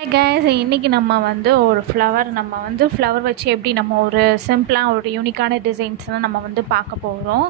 Hi guys, இன்றைக்கி நம்ம வந்து ஒரு ஃப்ளவர் வச்சு எப்படி நம்ம ஒரு சிம்பிளாக ஒரு யூனிக்கான டிசைன்ஸ்லாம் நம்ம வந்து பார்க்க போகிறோம்.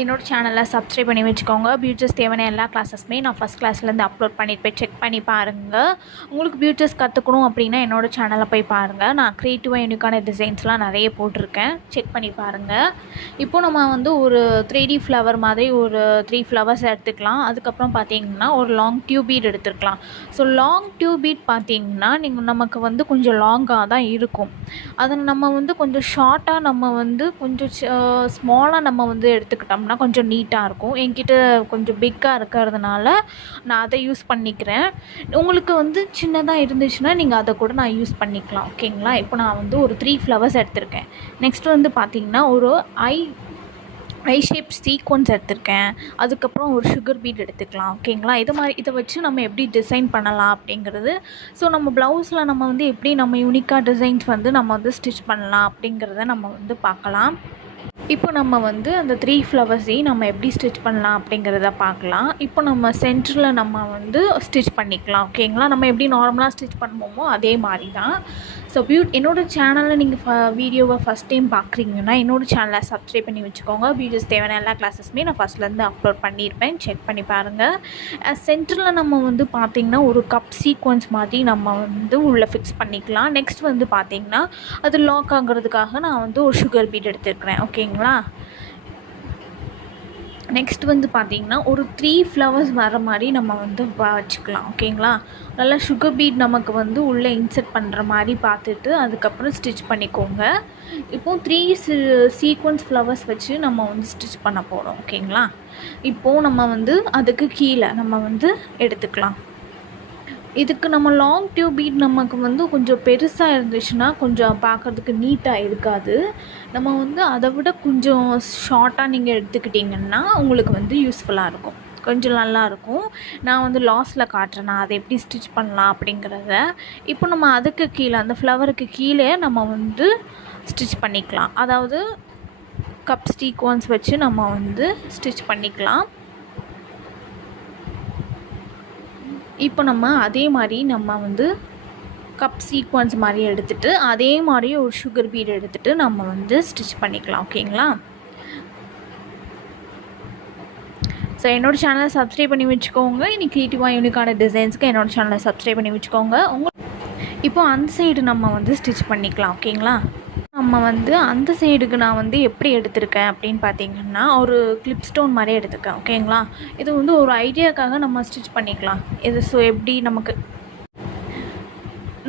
என்னோடய சேனலில் சப்ஸ்கிரைப் பண்ணி வச்சுக்கோங்க. பியூட்டிஸ் தேவையான எல்லா கிளாஸஸுமே நான் ஃபஸ்ட் கிளாஸ்லேருந்து அப்லோட் பண்ணியிருப்பேன். செக் பண்ணி பாருங்கள். உங்களுக்கு பியூட்டிஸ் கற்றுக்கணும் அப்படின்னா என்னோடய சேனலில் போய் பாருங்கள். நான் க்ரியேட்டிவாக யூனிக்கான டிசைன்ஸ்லாம் நிறைய போட்டிருக்கேன். செக் பண்ணி பாருங்கள். இப்போது நம்ம வந்து ஒரு 3D ஃப்ளவர் மாதிரி ஒரு 3 ஃப்ளவர்ஸ் எடுத்துக்கலாம். அதுக்கப்புறம் பார்த்திங்கன்னா ஒரு லாங் டியூப் பீட் எடுத்துக்கலாம். ஸோ லாங் டியூப் பீட் பார்த்திங்கன்னா நமக்கு வந்து கொஞ்சம் லாங்காக தான் இருக்கும். அதை நம்ம வந்து கொஞ்சம் ஷார்ட்டாக நம்ம வந்து கொஞ்சம் ஸ்மாலாக நம்ம வந்து எடுத்துக்கிட்டோம்னா கொஞ்சம் நீட்டாக இருக்கும். என்கிட்ட கொஞ்சம் பிக்காக இருக்கிறதுனால நான் அதை யூஸ் பண்ணிக்கிறேன். உங்களுக்கு வந்து சின்னதாக இருந்துச்சுன்னா நீங்கள் அதை கூட நான் யூஸ் பண்ணிக்கலாம். ஓகேங்களா? இப்போ நான் வந்து ஒரு 3 ஃப்ளவர்ஸ் எடுத்திருக்கேன். நெக்ஸ்ட் வந்து பார்த்திங்கன்னா ஒரு ஐ ஷேப் சீக்வன்ஸ் எடுத்திருக்கேன். அதுக்கப்புறம் ஒரு சுகர் பீட் எடுத்துக்கலாம். ஓகேங்களா? இதை வச்சு நம்ம எப்படி டிசைன் பண்ணலாம் அப்படிங்கிறது. ஸோ நம்ம ப்ளவுஸில் நம்ம வந்து எப்படி நம்ம யூனிக்காக டிசைன்ஸ் வந்து நம்ம வந்து ஸ்டிச் பண்ணலாம் அப்படிங்கிறத நம்ம வந்து பார்க்கலாம். இப்போ நம்ம வந்து அந்த 3 ஃப்ளவர்ஸையும் நம்ம எப்படி ஸ்டிச் பண்ணலாம் அப்படிங்கிறத பார்க்கலாம். இப்போ நம்ம சென்டரில் நம்ம வந்து ஸ்டிச் பண்ணிக்கலாம். ஓகேங்களா? நம்ம எப்படி நார்மலாக ஸ்டிச் பண்ணுவோமோ அதே மாதிரி தான். ஸோ என்னோடய சேனலில் நீங்கள் வீடியோவை ஃபஸ்ட் டைம் பார்க்குறீங்கன்னா என்னோடய சேனலை சப்ஸ்கிரைப் பண்ணி வச்சுக்கோங்க. வீடியோஸ் தேவையான எல்லா கிளாஸஸுமே நான் ஃபஸ்ட்லேருந்து அப்லோட் பண்ணியிருப்பேன். செக் பண்ணி பாருங்கள். சென்டரில் நம்ம வந்து பார்த்திங்கன்னா ஒரு கப் சீக்வன்ஸ் மாதிரி நம்ம வந்து உள்ளே ஃபிக்ஸ் பண்ணிக்கலாம். நெக்ஸ்ட் வந்து பார்த்திங்கன்னா அது லாக் ஆகிறதுக்காக நான் வந்து ஒரு சுகர் பீட் எடுத்துருக்கிறேன். ஓகேங்களா? நெக்ஸ்ட் வந்து பார்த்திங்கன்னா ஒரு 3 ஃப்ளவர்ஸ் வர மாதிரி நம்ம வந்து வச்சுக்கலாம். ஓகேங்களா? நல்லா சுகர் பீட் நமக்கு வந்து உள்ளே இன்செர்ட் பண்ணுற மாதிரி பார்த்துட்டு அதுக்கப்புறம் ஸ்டிச் பண்ணிக்கோங்க. இப்போது 3 சீக்வன்ஸ் ஃப்ளவர்ஸ் வச்சு நம்ம வந்து ஸ்டிச் பண்ண போகிறோம். ஓகேங்களா? இப்போது நம்ம வந்து அதுக்கு கீழே நம்ம வந்து எடுத்துக்கலாம். இதுக்கு நம்ம லாங் டியூப் பீட் நமக்கு வந்து கொஞ்சம் பெருசாக இருந்துச்சுன்னா கொஞ்சம் பார்க்குறதுக்கு நீட்டாக இருக்காது. நம்ம வந்து அதை விட கொஞ்சம் ஷார்ட்டாக நீங்கள் எடுத்துக்கிட்டிங்கன்னா உங்களுக்கு வந்து யூஸ்ஃபுல்லாக இருக்கும். கொஞ்சம் நல்லாயிருக்கும். நான் வந்து லாஸ்ட்டில் காட்டுறேன் நான் அதை எப்படி ஸ்டிச் பண்ணலாம் அப்படிங்கிறத. இப்போ நம்ம அதுக்கு கீழே அந்த ஃப்ளவருக்கு கீழே நம்ம வந்து ஸ்டிச் பண்ணிக்கலாம். அதாவது கப் சீக்வன்ஸ் வச்சு நம்ம வந்து ஸ்டிச் பண்ணிக்கலாம். இப்போ நம்ம அதே மாதிரி நம்ம வந்து கப் சீக்வன்ஸ் மாதிரி எடுத்துகிட்டு அதே மாதிரி ஒரு சுகர் பீட் எடுத்துகிட்டு நம்ம வந்து ஸ்டிச் பண்ணிக்கலாம். ஓகேங்களா? ஸோ என்னோடய சேனலை சப்ஸ்கிரைப் பண்ணி வச்சுக்கோங்க. இன்னைக்கு க்ரியேட்டிவாக யூனிக்கான டிசைன்ஸ்க்கு என்னோடய சேனலை சப்ஸ்கிரைப் பண்ணி வச்சுக்கோங்க. இப்போ அந்த சைடு நம்ம வந்து ஸ்டிச் பண்ணிக்கலாம். ஓகேங்களா? நம்ம வந்து அந்த சைடுக்கு நான் வந்து எப்படி எடுத்திருக்கேன் அப்படின்னு பார்த்திங்கன்னா ஒரு கிளிப் ஸ்டோன் மாதிரி எடுத்துருக்கேன். ஓகேங்களா? இது வந்து ஒரு ஐடியாக்காக நம்ம ஸ்டிச் பண்ணிக்கலாம். இது ஸோ எப்படி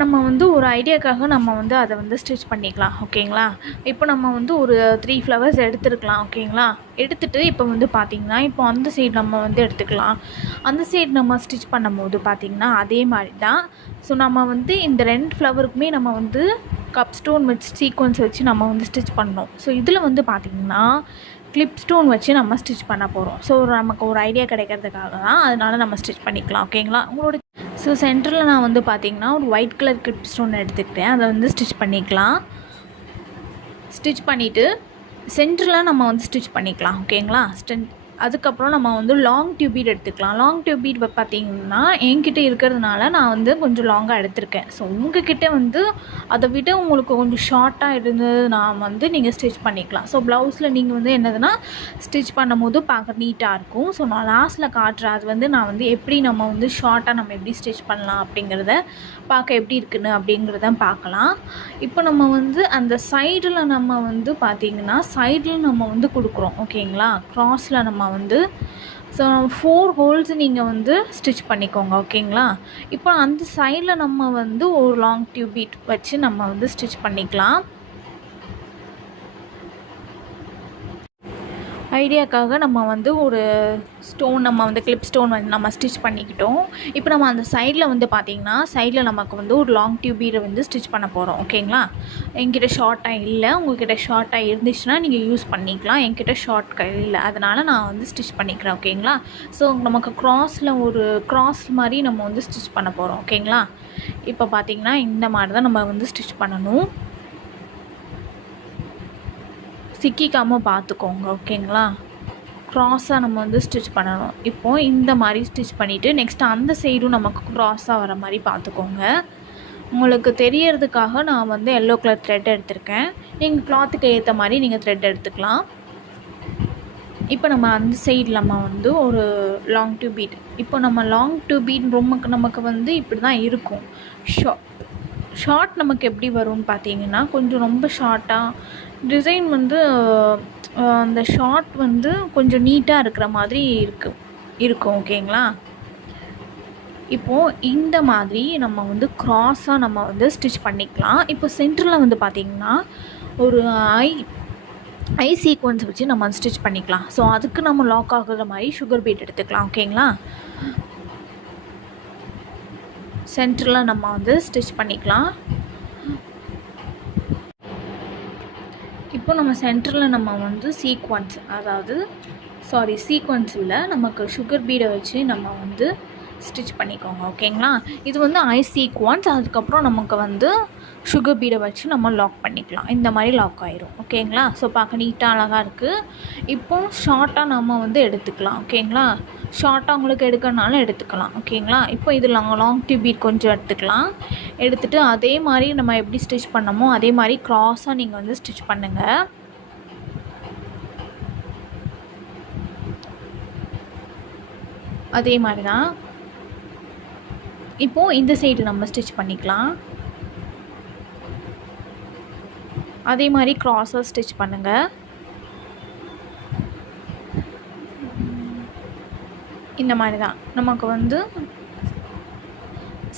நம்ம வந்து ஒரு ஐடியாக்காக நம்ம வந்து அதை வந்து ஸ்டிச் பண்ணிக்கலாம். ஓகேங்களா? இப்போ நம்ம வந்து ஒரு 3 ஃப்ளவர்ஸ் எடுத்துருக்கலாம். ஓகேங்களா? எடுத்துகிட்டு இப்போ வந்து பார்த்திங்கன்னா இப்போ அந்த சைடு நம்ம வந்து எடுத்துக்கலாம். அந்த சைடு நம்ம ஸ்டிச் பண்ணும்போது பார்த்திங்கன்னா அதே மாதிரி தான். ஸோ நம்ம வந்து இந்த 2 ஃப்ளவருக்குமே நம்ம வந்து கப் ஸ்டோன் வச்சு சீக்வன்ஸ் வச்சு நம்ம வந்து ஸ்டிச் பண்ணோம். ஸோ இதில் வந்து பார்த்திங்கன்னா கிளிப் ஸ்டோன் வச்சு நம்ம ஸ்டிச் பண்ண போகிறோம். ஸோ நமக்கு ஒரு ஐடியா கிடைக்கிறதுக்காக தான். அதனால் நம்ம ஸ்டிச் பண்ணிக்கலாம். ஓகேங்களா? ஸோ சென்டரில் நான் வந்து பார்த்திங்கன்னா ஒரு ஒயிட் கலர் கிளிப் ஸ்டோன் எடுத்துக்கிட்டேன். அதை வந்து ஸ்டிச் பண்ணிக்கலாம். ஸ்டிச் பண்ணிவிட்டு சென்டரில் நம்ம வந்து ஸ்டிச் பண்ணிக்கலாம். ஓகேங்களா? அதுக்கப்புறம் நம்ம வந்து லாங் டியூப் பீட் எடுத்துக்கலாம். லாங் டியூப் பீட் பார்த்திங்கன்னா என்கிட்ட இருக்கிறதுனால நான் வந்து கொஞ்சம் லாங்காக எடுத்திருக்கேன். ஸோ உங்கள்கிட்ட வந்து அதை விட உங்களுக்கு கொஞ்சம் ஷார்ட்டாக இருந்தது நான் வந்து நீங்கள் ஸ்டிச் பண்ணிக்கலாம். ஸோ ப்ளவுஸில் நீங்கள் வந்து என்னதுன்னா ஸ்டிச் பண்ணும் போது பார்க்க நீட்டாக இருக்கும். ஸோ நான் லாஸ்ட்டில் காட்டுறேன். அது வந்து நான் வந்து எப்படி நம்ம வந்து ஷார்ட்டாக நம்ம எப்படி ஸ்டிச் பண்ணலாம் அப்படிங்கிறத பார்க்க எப்படி இருக்குன்னு அப்படிங்கிறத பார்க்கலாம். இப்போ நம்ம வந்து அந்த சைடில் நம்ம வந்து பார்த்திங்கன்னா சைடில் நம்ம வந்து கொடுக்குறோம். ஓகேங்களா? க்ராஸில் நம்ம வந்து ஸோ 4 ஹோல்ஸ் நீங்கள் வந்து ஸ்டிச் பண்ணிக்கோங்க. ஓகேங்களா? இப்போ அந்த சைடில் நம்ம வந்து ஒரு லாங் டியூப் பீட் வச்சு நம்ம வந்து ஸ்டிச் பண்ணிக்கலாம். ஐடியாக்காக நம்ம வந்து ஒரு ஸ்டோன் நம்ம வந்து கிளிப் ஸ்டோன் வந்து நம்ம ஸ்டிச் பண்ணிக்கிட்டோம். இப்போ நம்ம அந்த சைடில் வந்து பார்த்திங்கன்னா சைடில் நமக்கு வந்து ஒரு லாங் டியூப் பீடை வந்து ஸ்டிச் பண்ண போகிறோம். ஓகேங்களா? என்கிட்ட ஷார்ட்டாக இல்லை. உங்கள்கிட்ட ஷார்ட்டாக இருந்துச்சுன்னா நீங்கள் யூஸ் பண்ணிக்கலாம். என்கிட்ட ஷார்ட் இல்லை. அதனால் நான் வந்து ஸ்டிச் பண்ணிக்கிறேன். ஓகேங்களா? ஸோ நமக்கு க்ராஸில் ஒரு க்ராஸ் மாதிரி நம்ம வந்து ஸ்டிச் பண்ண போகிறோம். ஓகேங்களா? இப்போ பார்த்திங்கன்னா இந்த மாதிரி தான் நம்ம வந்து ஸ்டிச் பண்ணணும். சிக்கிக்காமல் பார்த்துக்கோங்க. ஓகேங்களா? க்ராஸாக நம்ம வந்து ஸ்டிச் பண்ணணும். இப்போது இந்த மாதிரி ஸ்டிச் பண்ணிவிட்டு நெக்ஸ்ட்டு அந்த சைடும் நமக்கு க்ராஸாக வர மாதிரி பார்த்துக்கோங்க. உங்களுக்கு தெரியறதுக்காக நான் வந்து எல்லோ கலர் த்ரெட் எடுத்திருக்கேன். நீங்கள் கிளாத்துக்கு ஏற்ற மாதிரி நீங்கள் த்ரெட் எடுத்துக்கலாம். இப்போ நம்ம அந்த சைடில் நம்ம வந்து ஒரு லாங் டியூப் பீட், இப்போ நம்ம லாங் டியூப் பீட் நமக்கு வந்து இப்படி தான் இருக்கும். ஷார்ட் நமக்கு எப்படி வரும்னு பார்த்தீங்கன்னா, கொஞ்சம் ரொம்ப ஷார்ட்டாக டிசைன் வந்து அந்த ஷார்ட் வந்து கொஞ்சம் நீட்டாக இருக்கிற மாதிரி இருக்கும். ஓகேங்களா? இப்போது இந்த மாதிரி நம்ம வந்து க்ராஸாக நம்ம வந்து ஸ்டிச் பண்ணிக்கலாம். இப்போ சென்டரில் வந்து பார்த்திங்கன்னா ஒரு ஐ சீக்வன்ஸ் வச்சு நம்ம ஸ்டிச் பண்ணிக்கலாம். ஸோ அதுக்கு நம்ம லாக் ஆகுற மாதிரி சுகர் பீட் எடுத்துக்கலாம். ஓகேங்களா? சென்டரில் நம்ம வந்து ஸ்டிச் பண்ணிக்கலாம். இப்போ நம்ம சென்டரில் நம்ம வந்து சீக்வன்ஸ் இல்லை, நமக்கு சுகர் பீடை வச்சு நம்ம வந்து ஸ்டிச் பண்ணிக்கோங்க. ஓகேங்களா? இது வந்து ஐ சீக்வன்ஸ், அதுக்கப்புறம் நமக்கு வந்து சுகர் பீடை வச்சு நம்ம லாக் பண்ணிக்கலாம். இந்த மாதிரி லாக் ஆயிரும். ஓகேங்களா? ஸோ பார்க்க நீட்டாக அழகாக இருக்குது. இப்போது ஷார்ட்டாக நம்ம வந்து எடுத்துக்கலாம். ஓகேங்களா? ஷார்ட்டாக உங்களுக்கு எடுக்கிறனாலும் எடுத்துக்கலாம். ஓகேங்களா? இப்போ இது லாங் டியூப் பீட் கொஞ்சம் எடுத்துக்கலாம். எடுத்துகிட்டு அதே மாதிரி நம்ம எப்படி ஸ்டிச் பண்ணமோ அதே மாதிரி க்ராஸாக நீங்கள் வந்து ஸ்டிச் பண்ணுங்கள். அதே மாதிரி தான் இப்போது இந்த சைடு நம்ம ஸ்டிச் பண்ணிக்கலாம். அதே மாதிரி க்ராஸாக ஸ்டிச் பண்ணுங்கள். இந்த மாதிரி தான் நமக்கு வந்து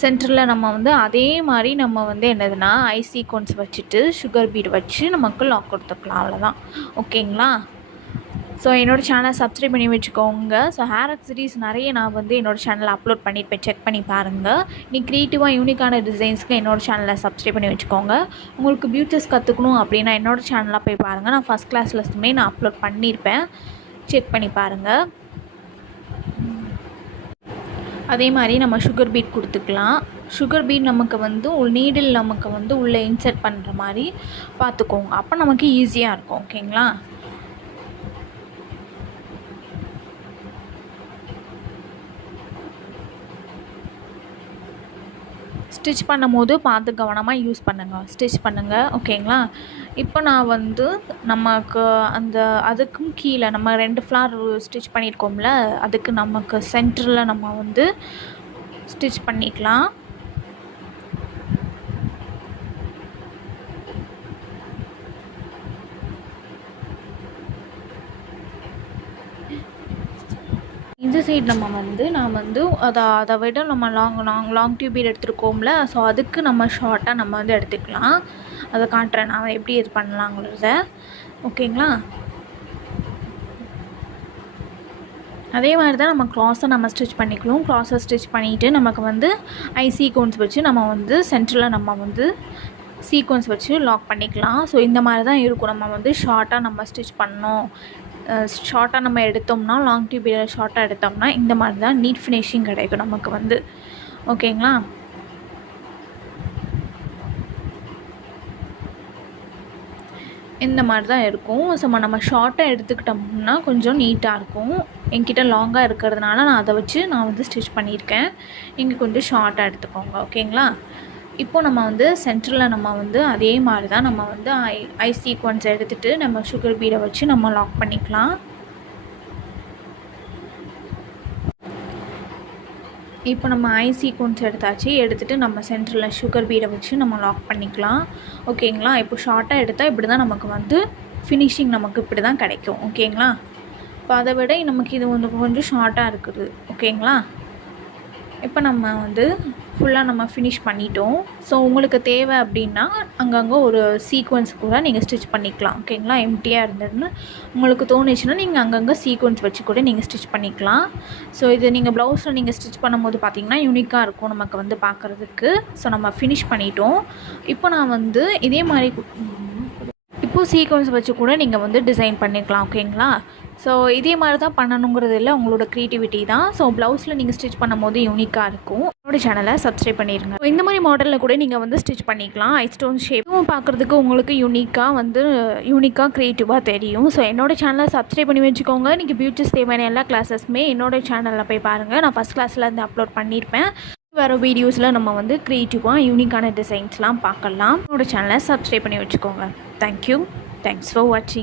சென்டரில் நம்ம வந்து அதே மாதிரி நம்ம வந்து என்னதுன்னா ஐ சீக்வன்ஸ் வச்சுட்டு சுகர் பீட் வச்சு நமக்கு லாக் கொடுத்துக்கலாம். அவ்வளோதான். ஓகேங்களா? ஸோ என்னோடய சேனலை சப்ஸ்கிரைப் பண்ணி வச்சுக்கோங்க. ஸோ ஹேர் அக்சசரிஸ் நிறைய நான் வந்து என்னோடய சேனலில் அப்லோட் பண்ணியிருப்பேன், செக் பண்ணி பாருங்கள். நீ க்ரியேட்டிவாக யூனிக்கான டிசைன்ஸ்க்கு என்னோடய சேனலை சப்ஸ்கிரைப் பண்ணி வச்சுக்கோங்க. உங்களுக்கு பியூட்டிஸ் கற்றுக்கணும் அப்படின்னா என்னோடய சேனலாக போய் பாருங்கள். நான் ஃபஸ்ட் கிளாஸ்லமே நான் அப்லோட் பண்ணியிருப்பேன், செக் பண்ணி பாருங்கள். அதே மாதிரி நம்ம சுகர் பீட் கொடுத்துக்கலாம். சுகர் பீட் நமக்கு வந்து நீடில் நமக்கு வந்து உள்ளே இன்சர்ட் பண்ணுற மாதிரி பார்த்துக்கோங்க. அப்போ நமக்கு ஈஸியாக இருக்கும். ஓகேங்களா? ஸ்டிச் பண்ணும்போது பார்த்து கவனமாக யூஸ் ஸ்டிச் பண்ணுங்கள். ஓகேங்களா? இப்போ நான் வந்து நமக்கு அதுக்கும் கீழே நம்ம 2 ஃப்ளார் ஸ்டிச் பண்ணியிருக்கோம்ல, அதுக்கு நமக்கு சென்டரில் நம்ம வந்து ஸ்டிச் பண்ணிக்கலாம். இந்த சைடு நம்ம வந்து நான் வந்து அதை விட நம்ம லாங் டியூப் பீட் எடுத்துருக்கோம்ல, ஸோ அதுக்கு நம்ம ஷார்ட்டாக நம்ம வந்து எடுத்துக்கலாம். அதை காட்டுறேன் நான் எப்படி இது பண்ணலாங்கிறத. ஓகேங்களா? அதே மாதிரி தான் நம்ம க்ராஸை நம்ம ஸ்டிச் பண்ணிக்கலாம். க்ராஸை ஸ்டிச் பண்ணிவிட்டு நமக்கு வந்து ஐ சீக்வன்ஸ் வச்சு நம்ம வந்து சென்டரில் நம்ம வந்து சீக்வன்ஸ் வச்சு லாக் பண்ணிக்கலாம். ஸோ இந்த மாதிரி தான் இருக்கும். நம்ம வந்து ஷார்ட்டாக நம்ம ஸ்டிச் பண்ணோம், ஷார்ட்டாக நம்ம எடுத்தோம்னா, லாங் டியூப் ஷார்ட்டாக எடுத்தோம்னா இந்த மாதிரி தான் நீட் ஃபினிஷிங் கிடைக்கும் நமக்கு வந்து. ஓகேங்களா? இந்த மாதிரி தான் இருக்கும். ஸோ நம்ம ஷார்ட்டாக எடுத்துக்கிட்டோம்னா கொஞ்சம் நீட்டாக இருக்கும். என்கிட்ட லாங்காக இருக்கிறதுனால நான் அதை வச்சு நான் வந்து ஸ்டிச் பண்ணியிருக்கேன். நீங்கள் கொஞ்சம் ஷார்ட்டாக எடுத்துக்கோங்க. ஓகேங்களா? இப்போது நம்ம வந்து சென்டரில் நம்ம வந்து அதே மாதிரி தான் நம்ம வந்து ஐ சீக்வன்ஸ் எடுத்துகிட்டு நம்ம சுகர் பீடை வச்சு நம்ம லாக் பண்ணிக்கலாம். இப்போ நம்ம ஐ சீக்வன்ஸ் எடுத்துகிட்டு நம்ம சென்டரில் சுகர் பீடை வச்சு நம்ம லாக் பண்ணிக்கலாம். ஓகேங்களா? இப்போ ஷார்ட்டாக எடுத்தால் இப்படி தான் நமக்கு வந்து ஃபினிஷிங் நமக்கு இப்படி தான் கிடைக்கும். ஓகேங்களா? இப்போ அதை விட நமக்கு இது வந்து கொஞ்சம் ஷார்ட்டாக இருக்குது. ஓகேங்களா? இப்போ நம்ம வந்து ஃபுல்லாக நம்ம ஃபினிஷ் பண்ணிட்டோம். ஸோ உங்களுக்கு தேவை அப்படின்னா அங்கங்கே ஒரு சீக்வன்ஸ் கூட நீங்கள் ஸ்டிச் பண்ணிக்கலாம். ஓகேங்களா? எம்டியாக இருந்ததுன்னு உங்களுக்கு தோணுச்சுன்னா நீங்கள் அங்கங்கே சீக்வன்ஸ் வச்சு கூட நீங்கள் ஸ்டிச் பண்ணிக்கலாம். ஸோ இது நீங்கள் ப்ளவுஸில் நீங்கள் ஸ்டிச் பண்ணும்போது பார்த்திங்கன்னா யூனிக்காக இருக்கும் நமக்கு வந்து பார்க்குறதுக்கு. ஸோ நம்ம ஃபினிஷ் பண்ணிட்டோம். இப்போ நான் வந்து இதே மாதிரி இப்போது சீக்வன்ஸ் வச்சு கூட நீங்கள் வந்து டிசைன் பண்ணிக்கலாம். ஓகேங்களா? ஸோ இதே மாதிரி தான் பண்ணணுங்கிறது இல்லை, உங்களோட க்ரியேட்டிவிட்டி தான். ஸோ ப்ளவுஸில் நீங்கள் ஸ்டிச் பண்ணும்போது யூனிக்காக இருக்கும். என்னோடய சேனலை சப்ஸ்கிரைப் பண்ணிடுங்க. இந்த மாதிரி மாடலில் கூட நீங்கள் வந்து ஸ்டிச் பண்ணிக்கலாம். ஐ ஸ்டோன் ஷேப்பும் பார்க்குறதுக்கு உங்களுக்கு யூனிக்காக க்ரியேட்டிவாக தெரியும். ஸோ என்னோடய சேனலை சப்ஸ்கிரைப் பண்ணி வச்சுக்கோங்க. நீங்கள் பியூட்டிஸ் தேவையான எல்லா கிளாஸஸுமே என்னோடய சேனலில் போய் பாருங்கள். நான் ஃபஸ்ட் கிளாஸில் இருந்து அப்லோட் பண்ணியிருப்பேன். வர வீடியோஸில் நம்ம வந்து க்ரியேட்டிவாக யூனிக்கான டிசைன்ஸ்லாம் பார்க்கலாம். என்னோடய சேனலை சப்ஸ்கிரைப் பண்ணி வச்சுக்கோங்க. தேங்க்யூ. தேங்க்ஸ் ஃபார் வாட்சிங்.